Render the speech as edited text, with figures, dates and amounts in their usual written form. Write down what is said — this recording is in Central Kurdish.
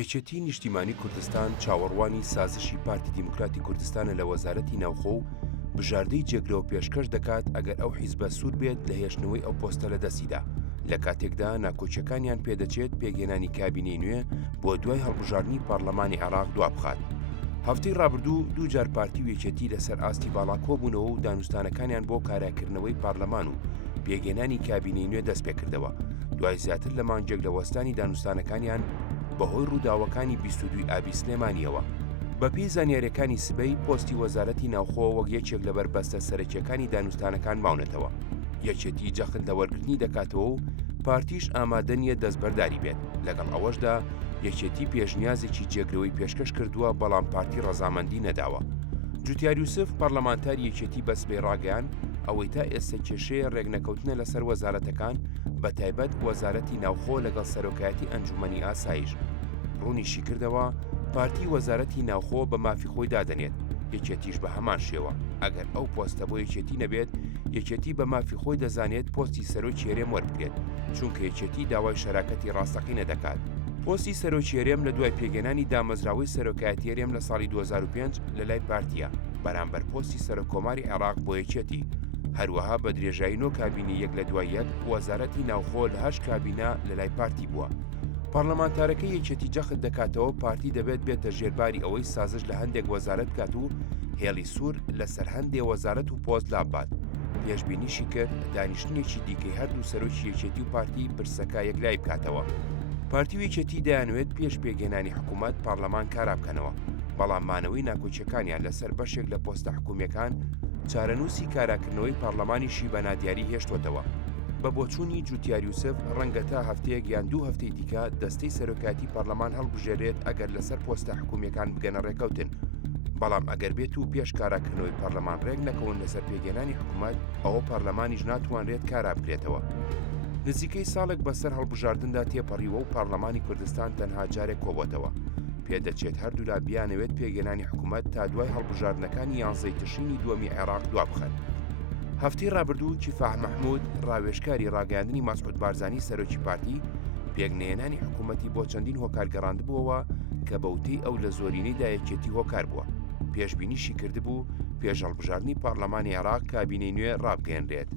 یەکێتی نیشتیمانی کوردستان چاوەڕوانی سازشی پارتی دیموکراتی کوردستانە لە وەزارەتی ناوخۆ و بژاردەی جێگرەوە پێشکەش دەکات ئەگەر ئەو حیزبە سوود بێت لە هێشتنەوەی ئەو پۆستە لە دەستیدا لە کاتێکدا ناکۆچەکانیان پێدەچێت پێگەێنانی کابینەی نوێ بۆ دوای هەڵبژاردننی پارلەمانی عێراق دوابخات. هەفتەی ڕابردوو دووجار پارتی و یەکێتی لەسەر ئاستی باڵا کۆبوونەوە و دانوستانەکانیان بۆ کاراکردنەوەی پارلەمان و پێگەێنانی کابینەی نوێ دەست پێکردەوە دوای زیاتر لە مانگێک لە وەستانی دانوستانەکانیان بەهۆی ڕووداوەکانی 22 ئابی سلێمانیەوە. بەپێی زانیاریەکانی سبەی پۆستی وەزارەتی ناوخۆ وەک یەکێک لە بەربەستە سەرەکیەکانی دانوستانەکان ماونەتەوە. یەکێتی جەخت لە وەرگرتنی دەکاتەوە و پارتیش ئامادە نیە دەستبەرداری بێت. لەگەڵ ئەوەشدا یەکێتی پێشنیازێکی جێگرەوەی پێشکەش کردووە بەڵام پارتی ڕەزامەندی نەداوە. جوتیار یوسف پەرلەمانتاری یەکێتی بەسبەی ڕاگەیان ئەوەی تا ئێستا کێشەیە ڕێگنەکەوتنە لەسەر وەزارەتەکان بە تایبەت وەزارەتی ناوخۆ لەگەڵ سەرۆکایەتی ئەنجومەنی ئاسایش ڕوونیشی کردەوە پارتی وەزارەتی ناوخۆ بە مافی خۆی دادەنێت، یەکێتیش بە هەمان شێوە. ئەگەر ئەو پۆستە بۆ یەکێتی نەبێت، یەکێتی بە مافی خۆی دەزانێت پۆستی سەرۆکی هێرێم وەربگرێت، چونکە یەکێتی داوای شەراکەتی ڕاستەقینە دەکات. پۆستی سەرۆکی هێرێم لە دوای پێگەێنانی دامەزراوەی سەرۆکایەتی هێرێم لە ساڵی 2005 لە لای پارتیە بەرامبەر پۆستی سەرۆکۆماری عێراق بۆ یەکێتی. هەروەها بە درێژایی 9 کابینی یەک لە دوای یەک وەزارەتی ناوخۆ لە 8 کابینە لە لای پارتی بووە. پەرلەمانتارەکە یەکێتی جەخت دەکاتەوە پارتی دەبێت بێتە ژێرباری ئەوەی سازش لە هەندێک وەزارەت کات و هێڵی سوور لەسەر هەندێک وەزارەت و پۆست لابات. پێشبینیشی کرد دانیشتنێکی دیکەی هەردوو سەرۆکی یەکێتی و پارتی برسەکە یەکلای بکاتەوە. پارتی و یەکێتی دەیانوێت پێش پێگەێنانی حکوومەت پارلەمان کارا بکەنەوە، بەڵام مانەوەی ناکۆچیەکانیان لەسەر بەشێک لە پۆستە حکوومیەکان چارەنووسی کاراکردنەوەی پەرلەمانیشی بە نادیاری هێشتوتەوە. بە بۆچوونی جوتیار یوسف ڕەنگە تا هەفتەیەک یان 2 هەفتەی دیکە دەستەی سەرۆکایەتی پەرلەمان هەڵبژێرێت ئەگەر لەسەر پۆستە حکوومیەکان بگەنە ڕێکەوتن. بەڵام ئەگەر بێت و پێش کاراکردنەوەی پەرلەمان ڕێک نەکەون لەسەر پێگەێنانی حکوومەت، ئەوە پەرلەمانیش ناتوانرێت کارا بکرێتەوە. نزیکەی ساڵێک بەسەر هەڵبژاردندا تێپەڕیوە و پەرلەمانی کوردستان تەنها جارێک کۆبووەتەوە. پێدەچێت هەردوو لا بیانەوێت پێگەێنانی حکوومەت تا دوای هەڵبژاردنەکانی 11 تشرینی دووەمی عێراق دوابخەن. هەفتەی ڕابردوو کیفاح مەحموود ڕاوێژکاری ڕاگەیاندنی مەسعود بارزانی سەرۆکی پارتی پێگنێنانی حکوومەتی بۆ چەندین هۆکار گەڕاندبووەوە کە بەوتەی ئەو لە زۆرینەیدا یەکێتی هۆکار بووە. پێشبینیشی کردبوو پێش هەڵبژاردننی پارلەمانی عێراق کابینەی نوێ ڕابگەێنرێت.